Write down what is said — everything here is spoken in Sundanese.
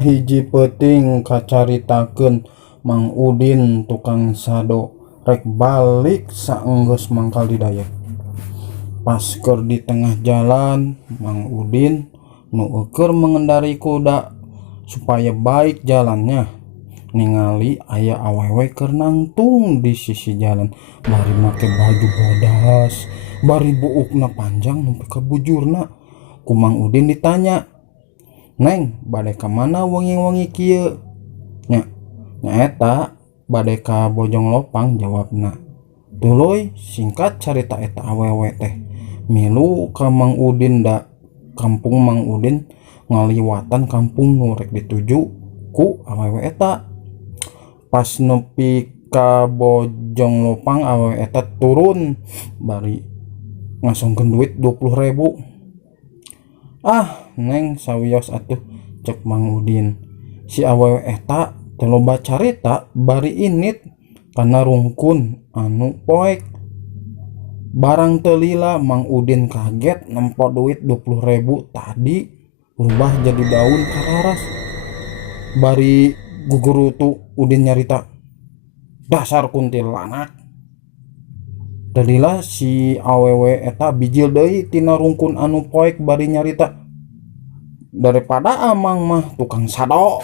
Hiji peuting kacaritakeun Mang Udin tukang sado rek balik saenggeus mangkal di Dayak. Pas keur di tengah jalan, Mang Udin nu keur mengendari kuda supaya baik jalannya, ningali aya awewe keur nangtung di sisi jalan, bari make baju bodas, bari buukna panjang nepi ka bujurna. Ku Mang Udin ditanya, "Neng, bade ka mana wengi-wengi kieu?" Nyaeta bade ka Bojong Lopang, jawabna. Tuluy singkat carita eta awewe teh milu ka Mang Udin da kampung Mang Udin ngaliwatan kampung nu rek dituju ku awewe eta. Pas nepi ka Bojong Lopang awewe eta turun bari ngasongkeun duit 20.000. "Ah, Neng sawios atuh," cek Mang Udin. Si awewe eta teu loba carita bari init kana rungkun anu poek. Barang teu lila Mang Udin kaget nempo duit 20.000 tadi berubah jadi daun kararas. Bari gugurutu Udin nyarita, "Dasar kuntilanak." Dalila si awewe eta bijil deui tina rungkun anu poek bari nyarita, "Daripada amang mah tukang sado."